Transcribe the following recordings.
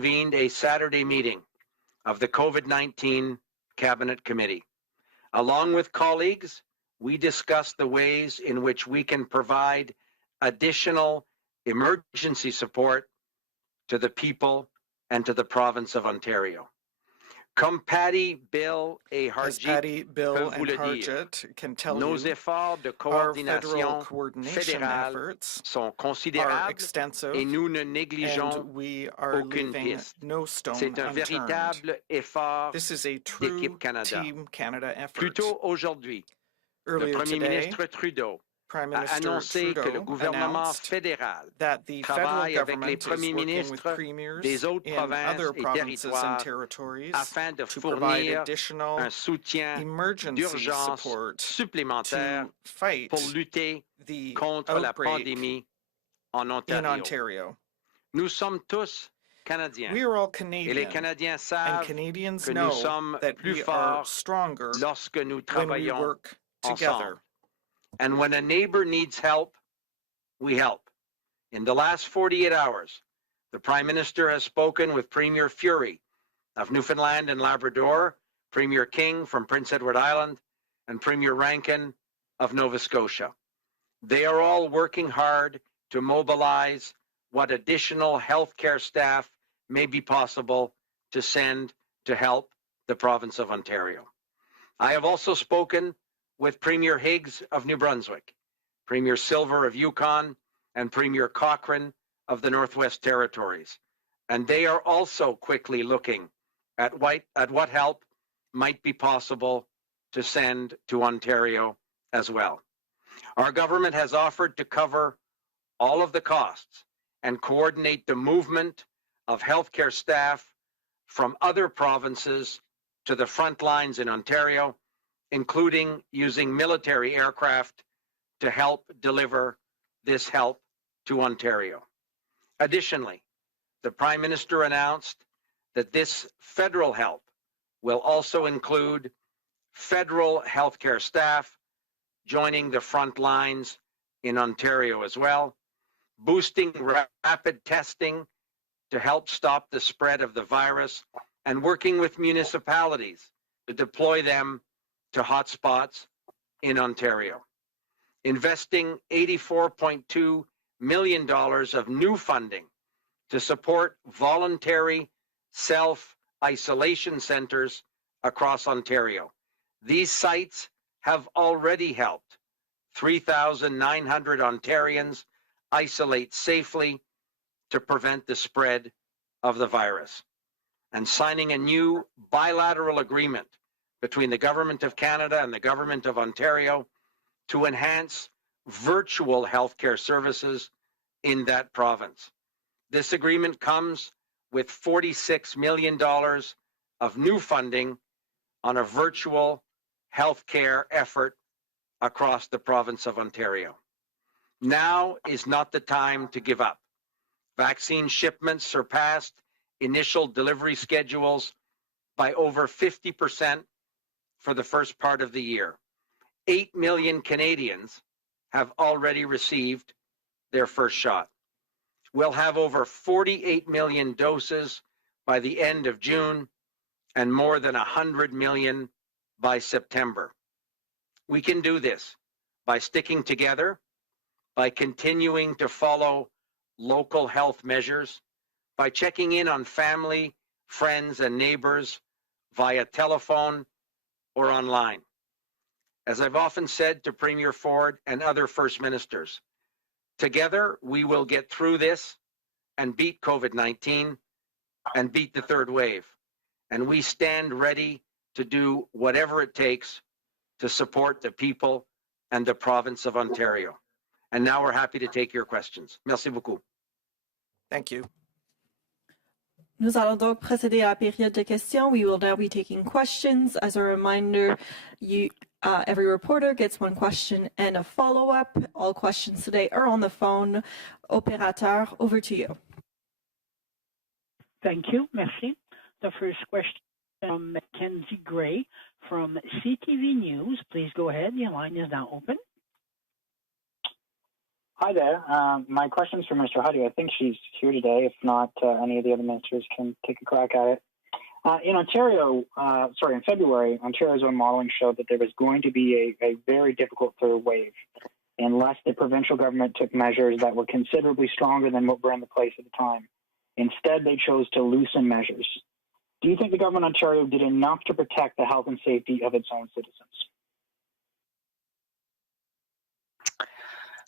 convened a Saturday meeting of the COVID-19 Cabinet Committee. Along with colleagues, we discussed the ways in which we can provide additional emergency support to the people and to the province of Ontario. Comme Patty, Bill et Harjit peuvent vous le dire, nos efforts de coordination fédérale sont considérables et nous ne négligeons aucune piste. C'est un véritable effort d'équipe Canada. Plus tôt aujourd'hui, le Premier ministre Trudeau a annoncé que le gouvernement fédéral travaille avec les premiers ministres des autres provinces et territoires afin de fournir un soutien d'urgence supplémentaire pour lutter contre la pandémie en Ontario. Nous sommes tous Canadiens et les Canadiens savent que nous sommes plus forts lorsque nous travaillons ensemble. And when a neighbor needs help, we help. In the last 48 hours, the Prime Minister has spoken with Premier Fury of Newfoundland and Labrador, Premier King from Prince Edward Island, and Premier Rankin of Nova Scotia. They are all working hard to mobilize what additional healthcare staff may be possible to send to help the province of Ontario. I have also spoken with Premier Higgs of New Brunswick, Premier Silver of Yukon, and Premier Cochrane of the Northwest Territories. And they are also quickly looking at what help might be possible to send to Ontario as well. Our government has offered to cover all of the costs and coordinate the movement of healthcare staff from other provinces to the front lines in Ontario, including using military aircraft to help deliver this help to Ontario. Additionally, the Prime Minister announced that this federal help will also include federal healthcare staff joining the front lines in Ontario as well, boosting rapid testing to help stop the spread of the virus, and working with municipalities to deploy them to hotspots in Ontario. Investing $84.2 million of new funding to support voluntary self-isolation centers across Ontario. These sites have already helped 3,900 Ontarians isolate safely to prevent the spread of the virus. And signing a new bilateral agreement between the Government of Canada and the Government of Ontario to enhance virtual healthcare services in that province. This agreement comes with $46 million of new funding on a virtual healthcare effort across the province of Ontario. Now is not the time to give up. Vaccine shipments surpassed initial delivery schedules by over 50% for the first part of the year. 8 million Canadians have already received their first shot. We'll have over 48 million doses by the end of June and more than 100 million by September. We can do this by sticking together, by continuing to follow local health measures, by checking in on family, friends, and neighbors via telephone or online. As I've often said to Premier Ford and other First Ministers, together we will get through this and beat COVID-19 and beat the third wave. And we stand ready to do whatever it takes to support the people and the province of Ontario. And now we're happy to take your questions. Merci beaucoup. Thank you. Nous allons donc procéder à la période de questions. We will now be taking questions. As a reminder, every reporter gets one question and a follow-up. All questions today are on the phone. Opérateur, over to you. Thank you. Merci. The first question from Mackenzie Gray from CTV News. Please go ahead. Your line is now open. Hi there. My question's for Mr. Huddy. I think she's here today. If not, any of the other ministers can take a crack at it. In Ontario, in February, Ontario's own modeling showed that there was going to be a very difficult third wave unless the provincial government took measures that were considerably stronger than what were in the place at the time. Instead, they chose to loosen measures. Do you think the government of Ontario did enough to protect the health and safety of its own citizens?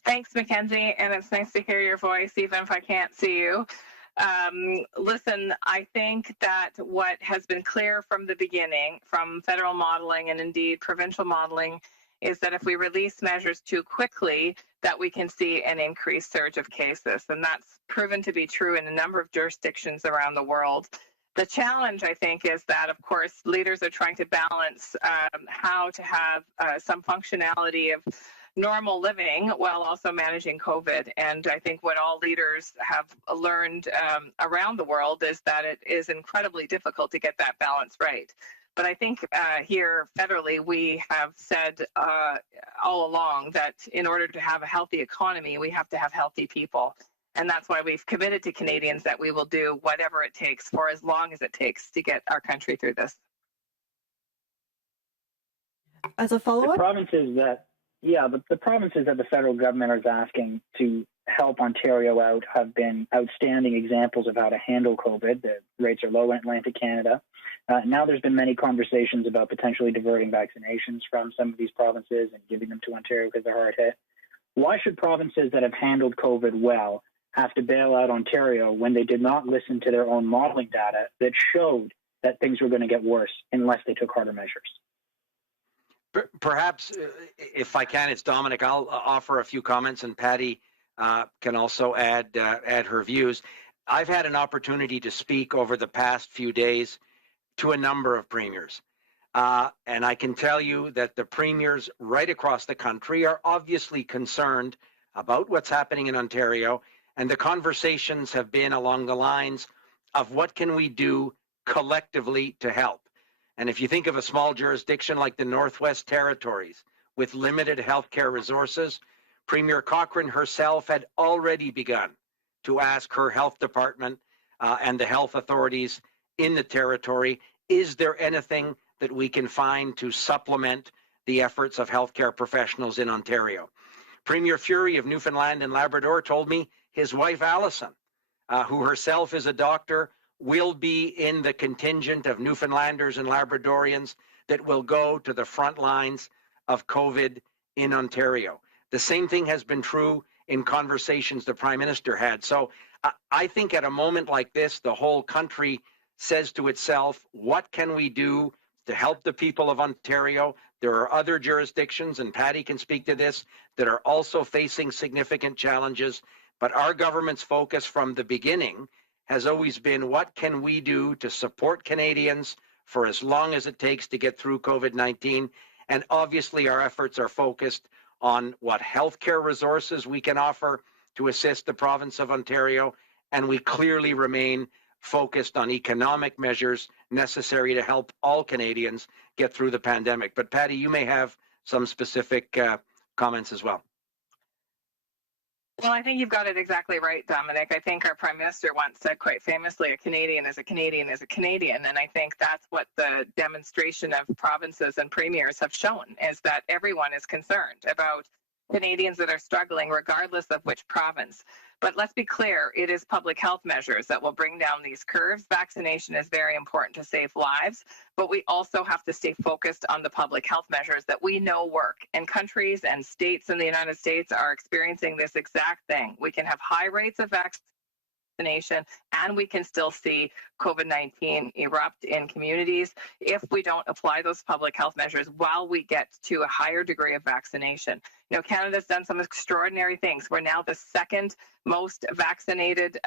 Thanks, Mackenzie, and it's nice to hear your voice, even if I can't see you. Listen, I think that what has been clear from the beginning, from federal modeling and indeed provincial modeling, is that if we release measures too quickly, that we can see an increased surge of cases. And that's proven to be true in a number of jurisdictions around the world. The challenge, I think, is that, of course, leaders are trying to balance how to have some functionality of normal living while also managing COVID. And I think what all leaders have learned around the world is that it is incredibly difficult to get that balance right. But I think here federally, we have said all along that in order to have a healthy economy, we have to have healthy people. And that's why we've committed to Canadians that we will do whatever it takes for as long as it takes to get our country through this. As a follow-up? The provinces that the federal government is asking to help Ontario out have been outstanding examples of how to handle COVID. The rates are low in Atlantic Canada. Now there's been many conversations about potentially diverting vaccinations from some of these provinces and giving them to Ontario because they're hard hit. Why should provinces that have handled COVID well have to bail out Ontario when they did not listen to their own modeling data that showed that things were going to get worse unless they took harder measures? Perhaps, if I can, it's Dominic. I'll offer a few comments, and Patty can also add her views. I've had an opportunity to speak over the past few days to a number of premiers, and I can tell you that the premiers right across the country are obviously concerned about what's happening in Ontario, and the conversations have been along the lines of what can we do collectively to help. And if you think of a small jurisdiction like the Northwest Territories with limited healthcare resources, Premier Cochrane herself had already begun to ask her health department and the health authorities in the territory, is there anything that we can find to supplement the efforts of healthcare professionals in Ontario? Premier Fury of Newfoundland and Labrador told me his wife, Allison, who herself is a doctor, will be in the contingent of Newfoundlanders and Labradorians that will go to the front lines of COVID in Ontario. The same thing has been true in conversations the Prime Minister had. So I think at a moment like this, the whole country says to itself, what can we do to help the people of Ontario? There are other jurisdictions, and Patty can speak to this, that are also facing significant challenges. But our government's focus from the beginning has always been, what can we do to support Canadians for as long as it takes to get through COVID-19? And obviously our efforts are focused on what healthcare resources we can offer to assist the province of Ontario. And we clearly remain focused on economic measures necessary to help all Canadians get through the pandemic. But Patty, you may have some specific comments as well. Well, I think you've got it exactly right, Dominic. I think our Prime Minister once said quite famously, a Canadian is a Canadian is a Canadian. And I think that's what the demonstration of provinces and premiers have shown, is that everyone is concerned about Canadians that are struggling, regardless of which province. But let's be clear, it is public health measures that will bring down these curves. Vaccination is very important to save lives, but we also have to stay focused on the public health measures that we know work. And countries and states in the United States are experiencing this exact thing. We can have high rates of vaccination, and we can still see COVID-19 erupt in communities if we don't apply those public health measures while we get to a higher degree of vaccination. You know, Canada's done some extraordinary things. We're now the second most vaccinated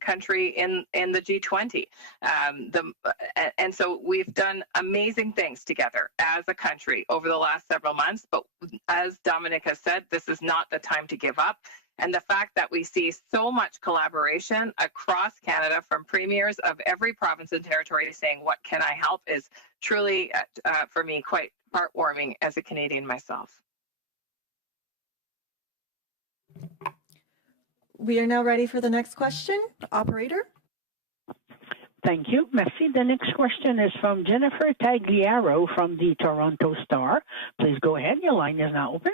country in the G20. And so we've done amazing things together as a country over the last several months. But as Dominic has said, this is not the time to give up. And the fact that we see so much collaboration across Canada from premiers of every province and territory saying, what can I help, is truly, for me, quite heartwarming as a Canadian myself. We are now ready for the next question. Operator? Thank you. Merci. The next question is from Jennifer Tagliaro from the Toronto Star. Please go ahead. Your line is now open.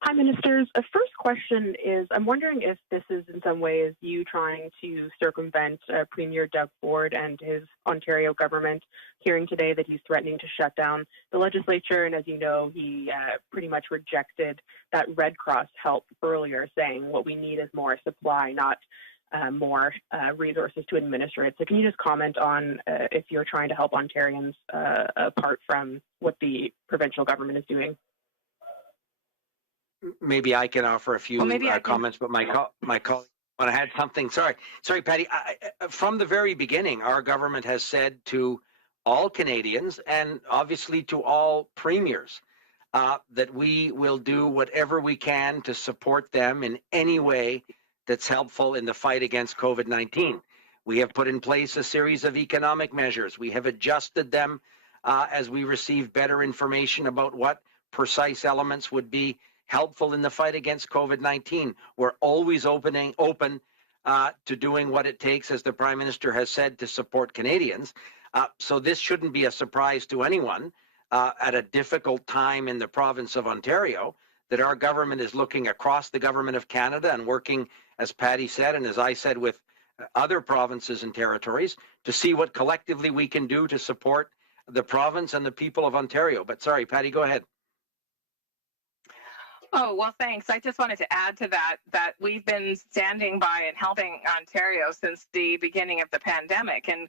Hi, Ministers. A first question is, I'm wondering if this is in some ways you trying to circumvent Premier Doug Ford and his Ontario government hearing today that he's threatening to shut down the legislature. And as you know, he pretty much rejected that Red Cross help earlier, saying what we need is more supply, not more resources to administer it. So can you just comment on if you're trying to help Ontarians apart from what the provincial government is doing? Maybe I can offer a few comments, but my colleague want to add something. Sorry, Patty. From the very beginning, our government has said to all Canadians and obviously to all premiers that we will do whatever we can to support them in any way that's helpful in the fight against COVID-19. We have put in place a series of economic measures. We have adjusted them as we receive better information about what precise elements would be helpful in the fight against COVID-19. We're always open to doing what it takes, as the Prime Minister has said, to support Canadians. So this shouldn't be a surprise to anyone at a difficult time in the province of Ontario, that our government is looking across the government of Canada and working, as Patty said, and as I said, with other provinces and territories to see what collectively we can do to support the province and the people of Ontario. But sorry, Patty, go ahead. Oh, well, thanks. I just wanted to add to that we've been standing by and helping Ontario since the beginning of the pandemic. And,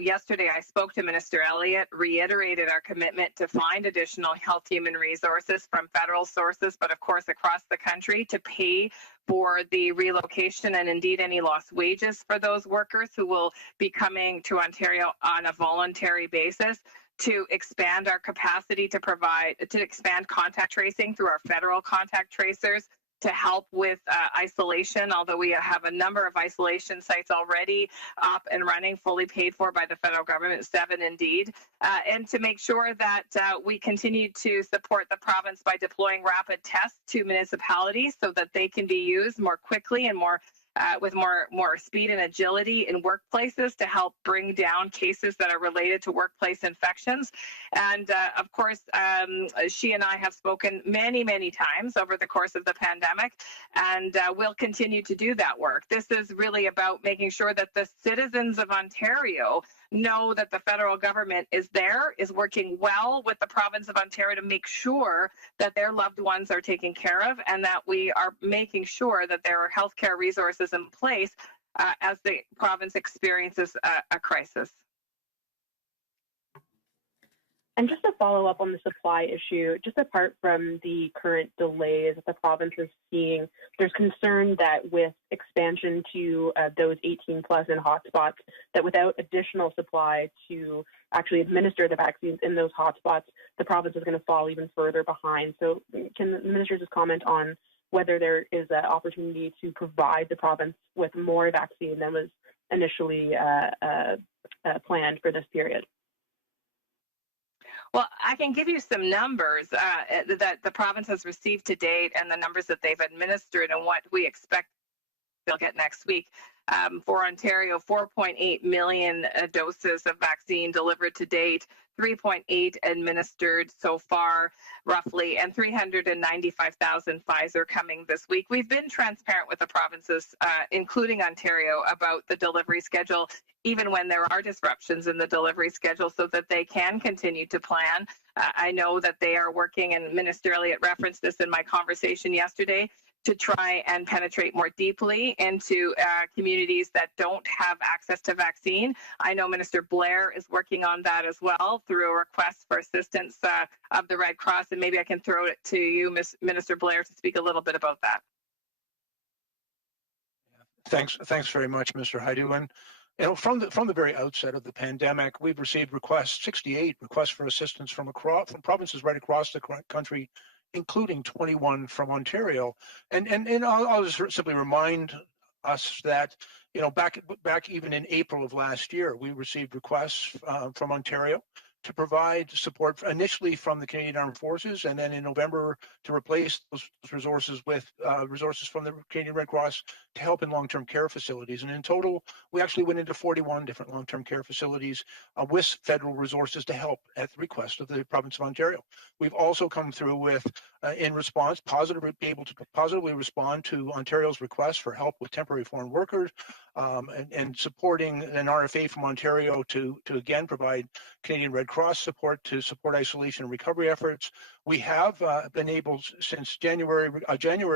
yesterday I spoke to Minister Elliott, reiterated our commitment to find additional health human resources from federal sources, but of course across the country, to pay for the relocation and indeed any lost wages for those workers who will be coming to Ontario on a voluntary basis, to expand our capacity to expand contact tracing through our federal contact tracers, to help with isolation, although we have a number of isolation sites already up and running, fully paid for by the federal government, 7 indeed, and to make sure that we continue to support the province by deploying rapid tests to municipalities so that they can be used more quickly and with more speed and agility in workplaces to help bring down cases that are related to workplace infections. And of course, she and I have spoken many, many times over the course of the pandemic, and we'll continue to do that work. This is really about making sure that the citizens of Ontario know that the federal government is working well with the province of Ontario to make sure that their loved ones are taken care of, and that we are making sure that there are healthcare resources in place as the province experiences a crisis. And just to follow up on the supply issue, just apart from the current delays that the province is seeing, there's concern that with expansion to those 18 plus in hotspots, that without additional supply to actually administer the vaccines in those hotspots, the province is going to fall even further behind. So can the minister just comment on whether there is an opportunity to provide the province with more vaccine than was initially planned for this period? Well, I can give you some numbers that the province has received to date and the numbers that they've administered and what we expect they'll get next week. For Ontario, 4.8 million doses of vaccine delivered to date, 3.8 administered so far, roughly, and 395,000 Pfizer coming this week. We've been transparent with the provinces, including Ontario, about the delivery schedule, even when there are disruptions in the delivery schedule, so that they can continue to plan. I know that they are working, and Minister Elliott referenced this in my conversation yesterday, to try and penetrate more deeply into communities that don't have access to vaccine. I know Minister Blair is working on that as well through a request for assistance of the Red Cross, and maybe I can throw it to you, Minister Blair, to speak a little bit about that. Thanks very much, Mr. Haidu. And from the very outset of the pandemic, we've received 68 requests for assistance from provinces right across the country, including 21 from Ontario. And I'll just simply remind us that, back even in April of last year, we received requests from Ontario to provide support initially from the Canadian Armed Forces, and then in November to replace those resources with resources from the Canadian Red Cross to help in long-term care facilities. And in total, we actually went into 41 different long-term care facilities with federal resources to help at the request of the province of Ontario. We've also come through with, in response, be able to positively respond to Ontario's request for help with temporary foreign workers, and supporting an RFA from Ontario to again provide Canadian Red Cross support to support isolation and recovery efforts. We have been able since January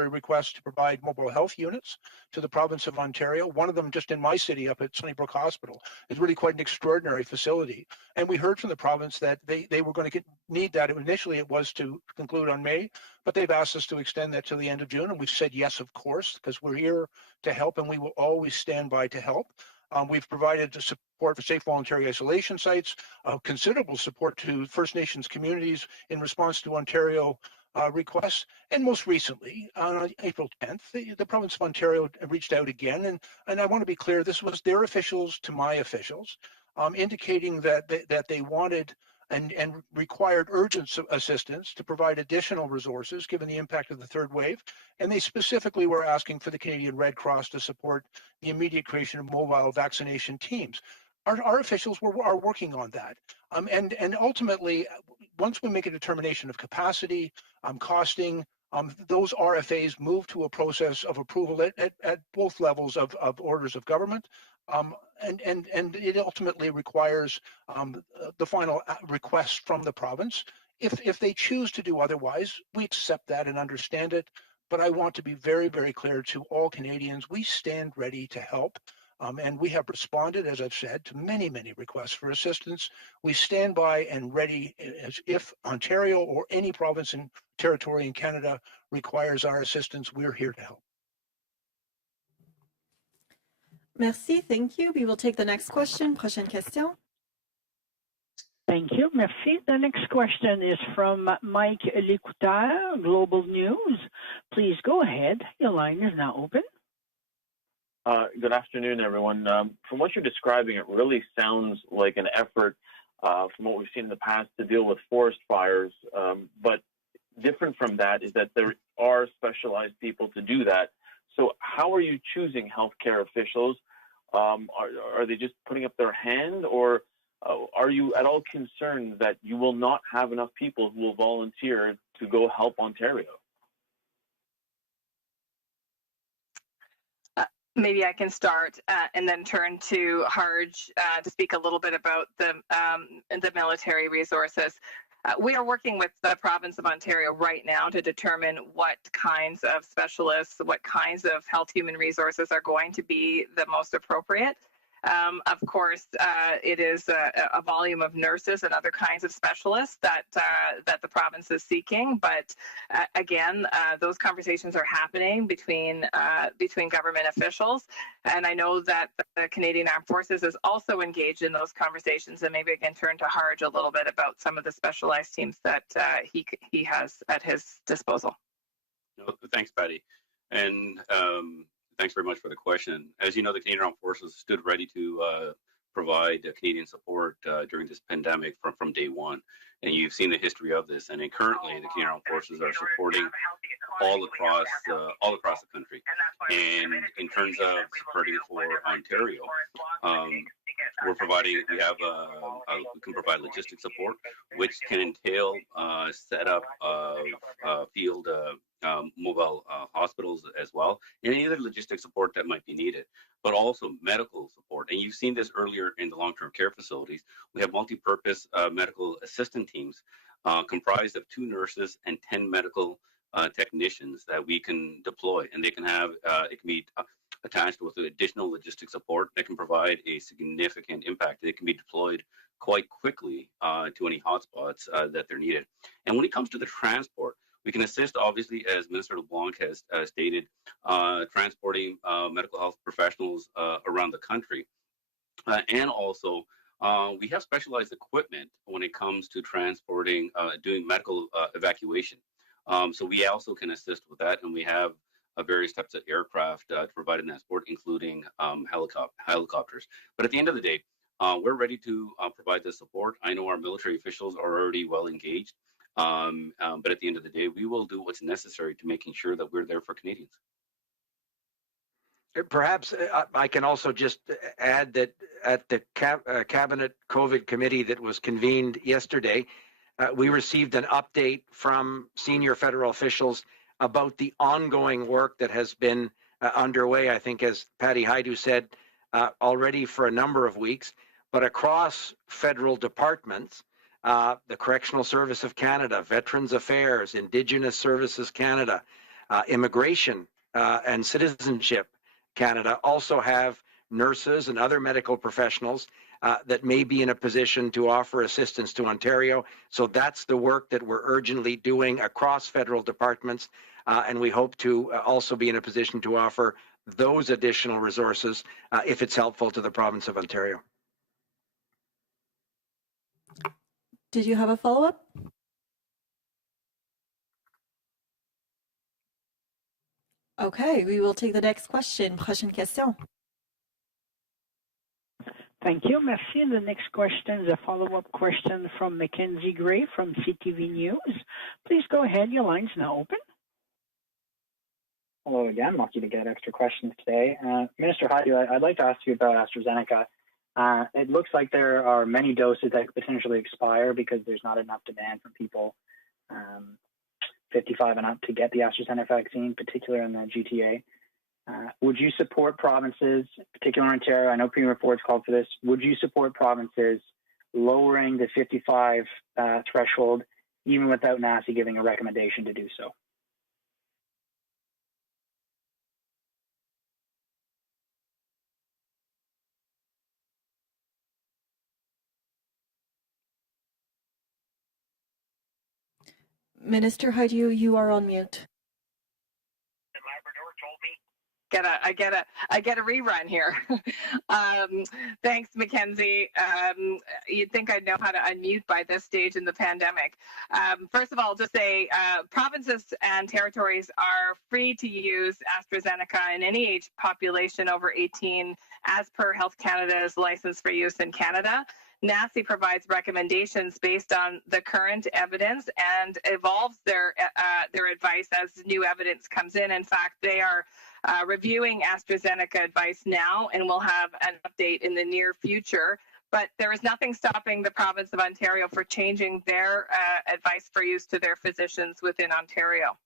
request to provide mobile health units to the province of Ontario. One of them just in my city up at Sunnybrook Hospital is really quite an extraordinary facility. And we heard from the province that they were going to need that. Initially it was to conclude on May, but they've asked us to extend that to the end of June. And we've said yes, of course, because we're here to help and we will always stand by to help. We've provided support for safe voluntary isolation sites, considerable support to First Nations communities in response to Ontario requests. And most recently, on April 10th, the province of Ontario reached out again. And I want to be clear, this was their officials to my officials, indicating that they wanted and required urgent assistance to provide additional resources given the impact of the third wave. And they specifically were asking for the Canadian Red Cross to support the immediate creation of mobile vaccination teams. Our officials are working on that. And ultimately, once we make a determination of capacity, costing, those RFAs move to a process of approval at both levels of orders of government. And it ultimately requires the final request from the province. If they choose to do otherwise, we accept that and understand it. But I want to be very, very clear to all Canadians, we stand ready to help. And we have responded, as I've said, to many, many requests for assistance. We stand by and ready as if Ontario or any province and territory in Canada requires our assistance, we're here to help. Merci, thank you. We will take the next question. Prochaine question. Thank you. Merci. The next question is from Mike Lecouteur, Global News. Please go ahead. Your line is now open. Good afternoon, everyone. From what you're describing, it really sounds like an effort from what we've seen in the past to deal with forest fires. But different from that is that there are specialized people to do that. So how are you choosing healthcare officials? Are they just putting up their hand, or are you at all concerned that you will not have enough people who will volunteer to go help Ontario? Maybe I can start and then turn to Harj to speak a little bit about the military resources. We are working with the province of Ontario right now to determine what kinds of specialists, what kinds of health human resources are going to be the most appropriate. Of course, it is a volume of nurses and other kinds of specialists that the province is seeking. But again, those conversations are happening between government officials, and I know that the Canadian Armed Forces is also engaged in those conversations. And maybe I can turn to Harj a little bit about some of the specialized teams that he has at his disposal. No, thanks, Patty, and thanks very much for the question. As you know, the Canadian Armed Forces stood ready to provide Canadian support during this pandemic from day one. And you've seen the history of this. And currently, the Canadian Armed Forces are supporting all across the country. And in terms of supporting for Ontario, we can provide logistics support, which can entail setup of field mobile hospitals as well, and any other logistics support that might be needed, but also medical support. And you've seen this earlier in the long-term care facilities. We have multi-purpose medical assistant teams comprised of 2 nurses and 10 medical technicians that we can deploy, and they can have it can be attached with additional logistics support that can provide a significant impact. It can be deployed quite quickly to any hotspots that they're needed. And when it comes to the transport, we can assist, obviously, as Minister LeBlanc has stated, transporting medical health professionals around the country. And also, we have specialized equipment when it comes to transporting, doing medical evacuation. So we also can assist with that, and we have various types of aircraft to provide in that support, including helicopters. But at the end of the day, we're ready to provide the support. I know our military officials are already well engaged, but at the end of the day, we will do what's necessary to making sure that we're there for Canadians. Perhaps I can also just add that at the Cabinet COVID committee that was convened yesterday, we received an update from senior federal officials about the ongoing work that has been underway, I think, as Patty Haidu said, already for a number of weeks, but across federal departments, the Correctional Service of Canada, Veterans Affairs, Indigenous Services Canada, Immigration and Citizenship Canada also have nurses and other medical professionals that may be in a position to offer assistance to Ontario. So that's the work that we're urgently doing across federal departments, and we hope to also be in a position to offer those additional resources if it's helpful to the province of Ontario. Did you have a follow-up? Okay, we will take the next question. Prochaine question. Thank you. Merci. The next question is a follow-up question from Mackenzie Gray from CTV News. Please go ahead. Your line's now open. Hello again. Lucky to get extra questions today. Minister Haidu, I'd like to ask you about AstraZeneca. It looks like there are many doses that could potentially expire because there's not enough demand from people 55 and up to get the AstraZeneca vaccine, particularly in the GTA. Would you support provinces, particularly Ontario? I know Premier Ford's called for this. Would you support provinces lowering the 55 threshold, even without NACI giving a recommendation to do so? Minister Haidu, you are on mute. I get a rerun here. Thanks, Mackenzie. You'd think I'd know how to unmute by this stage in the pandemic. First of all, just say provinces and territories are free to use AstraZeneca in any age population over 18 as per Health Canada's license for use in Canada. NACI provides recommendations based on the current evidence and evolves their advice as new evidence comes in. In fact, they are reviewing AstraZeneca advice now and will have an update in the near future. But there is nothing stopping the province of Ontario for changing their advice for use to their physicians within Ontario.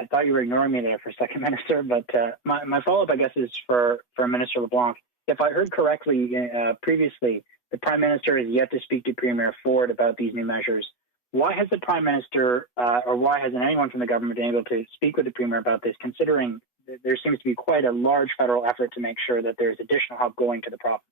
I thought you were ignoring me there for a second, Minister, but my follow-up, I guess, is for Minister LeBlanc. If I heard correctly previously, the Prime Minister has yet to speak to Premier Ford about these new measures. Why has the Prime Minister or why hasn't anyone from the government been able to speak with the Premier about this, considering there seems to be quite a large federal effort to make sure that there's additional help going to the province?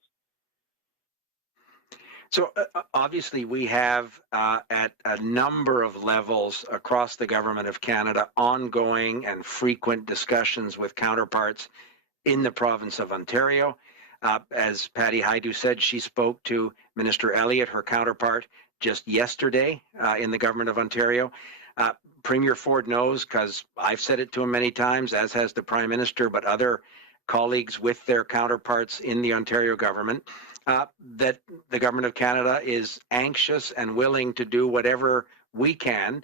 So obviously we have at a number of levels across the Government of Canada ongoing and frequent discussions with counterparts in the province of Ontario. As Patty Haidu said, she spoke to Minister Elliott, her counterpart, just yesterday in the Government of Ontario. Premier Ford knows, because I've said it to him many times, as has the Prime Minister, but other colleagues with their counterparts in the Ontario government, that the Government of Canada is anxious and willing to do whatever we can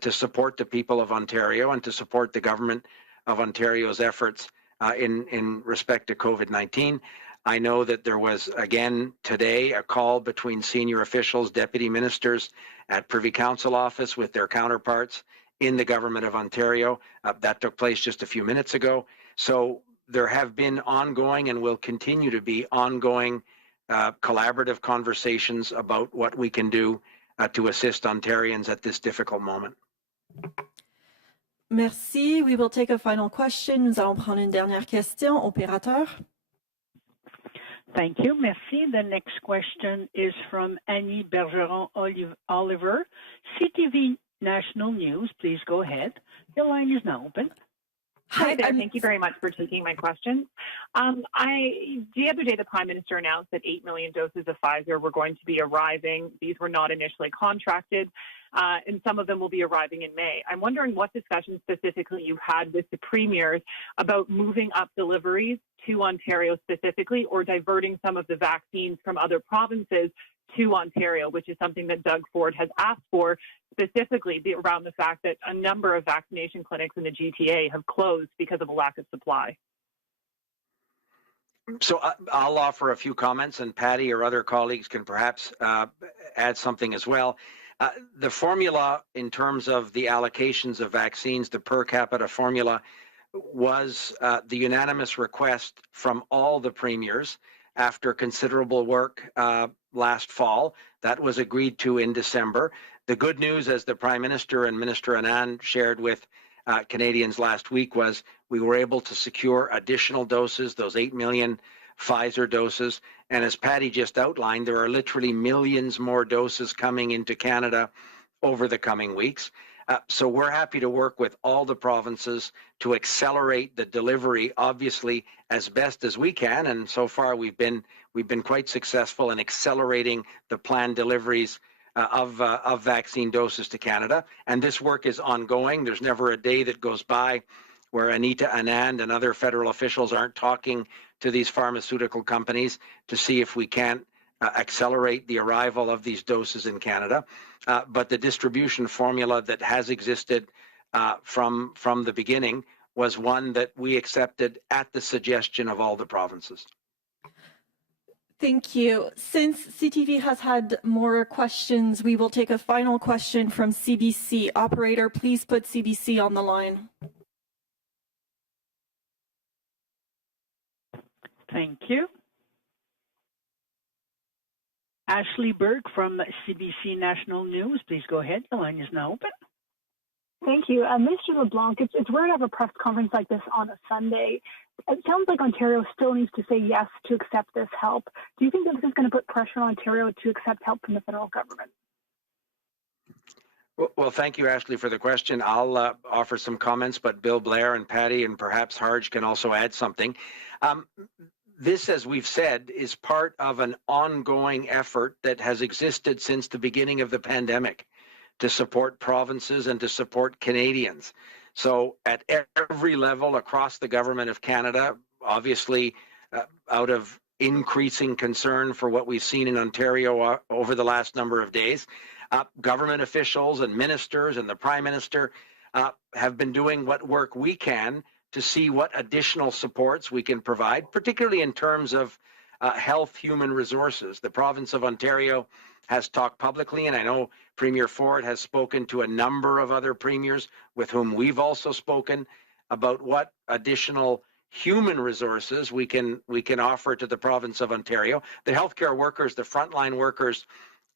to support the people of Ontario and to support the Government of Ontario's efforts in respect to COVID-19. I know that there was, again, today, a call between senior officials, deputy ministers at Privy Council office with their counterparts in the Government of Ontario. That took place just a few minutes ago. So there have been ongoing and will continue to be ongoing collaborative conversations about what we can do to assist Ontarians at this difficult moment. Merci. We will take a final question. Nous allons prendre une dernière question. Opérateur. Thank you. Merci. The next question is from Annie Bergeron-Oliver, CTV National News. Please go ahead. Your line is now open. Hi there. Thank you very much for taking my question. The other day, the Prime Minister announced that 8 million doses of Pfizer were going to be arriving. These were not initially contracted. and some of them will be arriving in May. I'm wondering what discussions specifically you had with the premiers about moving up deliveries to Ontario specifically, or diverting some of the vaccines from other provinces to Ontario, which is something that Doug Ford has asked for, specifically around the fact that a number of vaccination clinics in the GTA have closed because of a lack of supply. So I'll offer a few comments, and Patty or other colleagues can perhaps add something as well. The formula in terms of the allocations of vaccines, the per capita formula, was the unanimous request from all the premiers after considerable work last fall. That was agreed to in December. The good news, as the Prime Minister and Minister Anand shared with Canadians last week, was we were able to secure additional doses, those 8 million Pfizer doses. And as Patty just outlined, there are literally millions more doses coming into Canada over the coming weeks. So we're happy to work with all the provinces to accelerate the delivery, obviously, as best as we can. And so far, we've been quite successful in accelerating the planned deliveries of vaccine doses to Canada. And this work is ongoing. There's never a day that goes by where Anita Anand and other federal officials aren't talking to these pharmaceutical companies to see if we can't accelerate the arrival of these doses in Canada. But the distribution formula that has existed from the beginning was one that we accepted at the suggestion of all the provinces. Thank you. Since CTV has had more questions, we will take a final question from CBC. Operator, please put CBC on the line. Thank you. Ashley Berg from CBC National News, please go ahead. The line is now open. Thank you. Minister LeBlanc, it's rare to have a press conference like this on a Sunday. It sounds like Ontario still needs to say yes to accept this help. Do you think that this is going to put pressure on Ontario to accept help from the federal government? Well, thank you, Ashley, for the question. I'll offer some comments, but Bill Blair and Patty and perhaps Harj can also add something. This, as we've said, is part of an ongoing effort that has existed since the beginning of the pandemic to support provinces and to support Canadians. So at every level across the government of Canada, obviously out of increasing concern for what we've seen in Ontario over the last number of days, government officials and ministers and the Prime Minister have been doing what work we can to see what additional supports we can provide, particularly in terms of health human resources. The province of Ontario has talked publicly, and I know Premier Ford has spoken to a number of other premiers with whom we've also spoken about what additional human resources we can offer to the province of Ontario. The healthcare workers, the frontline workers,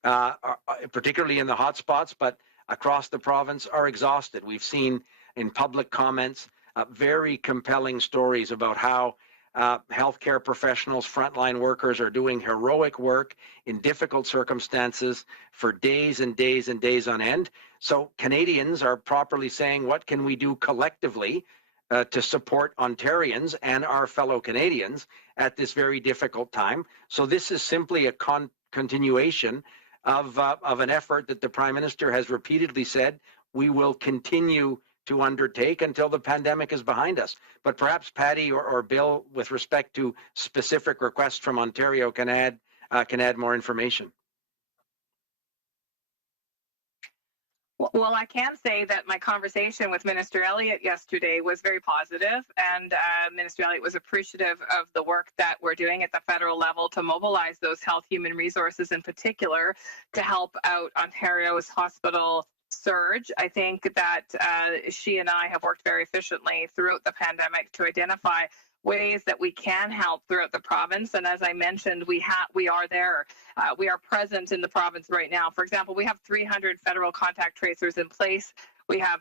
particularly in the hotspots, but across the province, are exhausted. We've seen in public comments very compelling stories about how healthcare professionals, frontline workers are doing heroic work in difficult circumstances for days and days and days on end. So Canadians are properly saying, what can we do collectively to support Ontarians and our fellow Canadians at this very difficult time? So this is simply a continuation of an effort that the Prime Minister has repeatedly said we will continue to undertake until the pandemic is behind us. But perhaps Patty or Bill, with respect to specific requests from Ontario, can add more information. Well, I can say that my conversation with Minister Elliott yesterday was very positive, and Minister Elliott was appreciative of the work that we're doing at the federal level to mobilize those health human resources in particular to help out Ontario's hospital surge. I think that she and I have worked very efficiently throughout the pandemic to identify ways that we can help throughout the province. And as I mentioned, we are there. We are present in the province right now. For example, we have 300 federal contact tracers in place. We have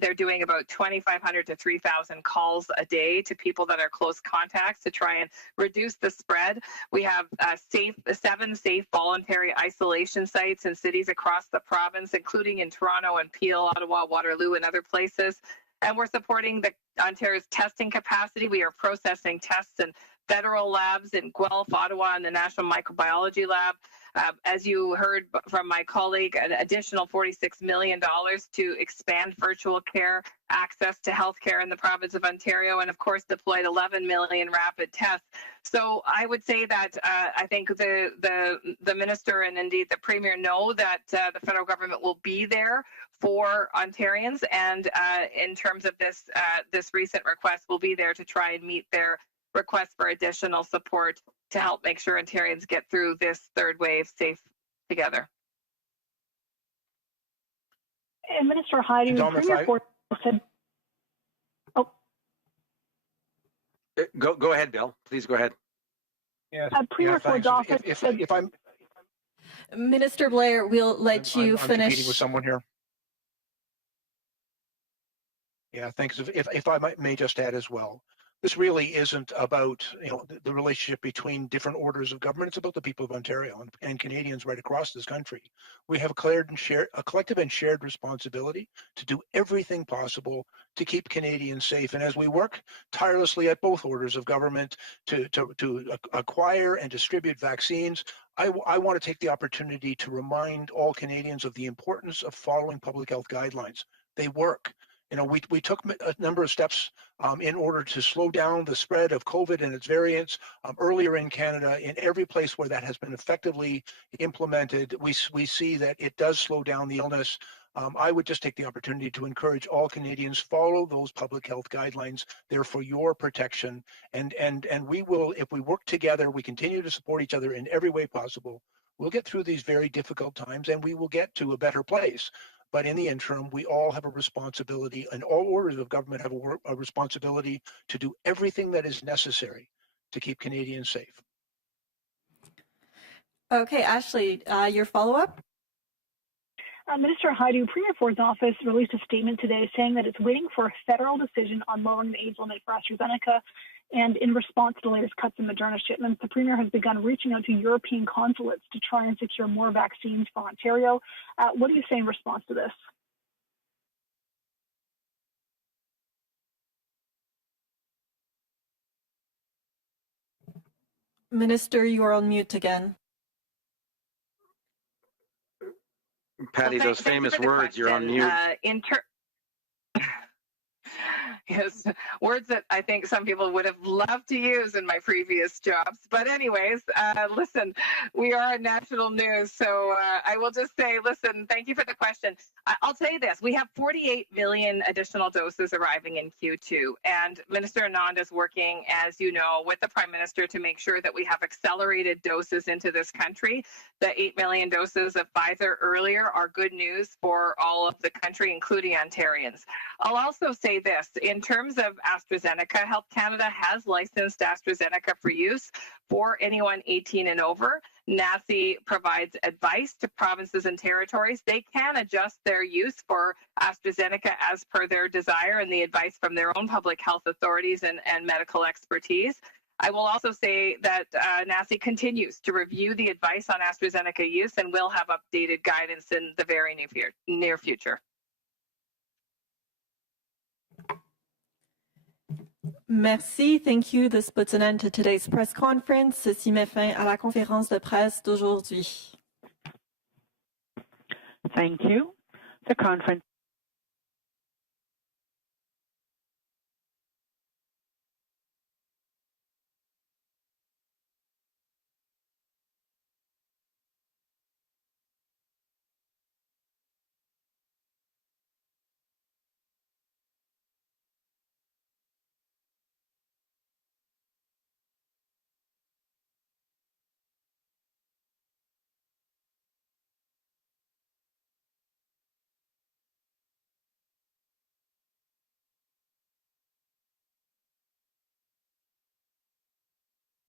they're doing about 2,500 to 3,000 calls a day to people that are close contacts to try and reduce the spread. We have 7 safe voluntary isolation sites in cities across the province, including in Toronto and Peel, Ottawa, Waterloo, and other places. And we're supporting Ontario's testing capacity. We are processing tests and federal labs in Guelph, Ottawa, and the National Microbiology Lab. As you heard from my colleague, an additional $46 million to expand virtual care access to healthcare in the province of Ontario, and of course deployed 11 million rapid tests. So I would say that I think the minister and indeed the premier know that the federal government will be there for Ontarians, and in terms of this recent request, will be there to try and meet their request for additional support to help make sure Ontarians get through this third wave safe together. And Minister Heidi, Premier Ford said, Go ahead, Bill. Please go ahead. Yes. Premier Ford's office if I'm Minister Blair, we'll let you I'm finish. competing with someone here. Yeah, thanks. If I may just add as well, this really isn't about the relationship between different orders of government. It's about the people of Ontario and Canadians right across this country. We have a collective and shared responsibility to do everything possible to keep Canadians safe. And as we work tirelessly at both orders of government to acquire and distribute vaccines, I want to take the opportunity to remind all Canadians of the importance of following public health guidelines. They work. We took a number of steps in order to slow down the spread of COVID and its variants earlier in Canada. In every place where that has been effectively implemented, we see that it does slow down the illness. I would just take the opportunity to encourage all Canadians, follow those public health guidelines. They're for your protection. And we will, if we work together, we continue to support each other in every way possible. We'll get through these very difficult times and we will get to a better place. But in the interim, we all have a responsibility, and all orders of government have a responsibility to do everything that is necessary to keep Canadians safe. Okay, Ashley, your follow-up? Minister Haidu, Premier Ford's office released a statement today saying that it's waiting for a federal decision on lowering the age limit for AstraZeneca. And in response to the latest cuts in Moderna shipments, the Premier has begun reaching out to European consulates to try and secure more vaccines for Ontario. What do you say in response to this? Minister, you are on mute again. Patty, those famous words, you're on mute. Yes, words that I think some people would have loved to use in my previous jobs. But anyways, listen, we are on national news. So I will just say, listen, thank you for the question. I'll tell you this. We have 48 million additional doses arriving in Q2. And Minister Anand is working, as you know, with the Prime Minister to make sure that we have accelerated doses into this country. The 8 million doses of Pfizer earlier are good news for all of the country, including Ontarians. I'll also say this. In terms of AstraZeneca, Health Canada has licensed AstraZeneca for use for anyone 18 and over. NACI provides advice to provinces and territories. They can adjust their use for AstraZeneca as per their desire and the advice from their own public health authorities and medical expertise. I will also say that NACI continues to review the advice on AstraZeneca use and will have updated guidance in the very near future. Merci, thank you. This puts an end to today's press conference. Ceci met fin à la conférence de presse d'aujourd'hui. Thank you. The conference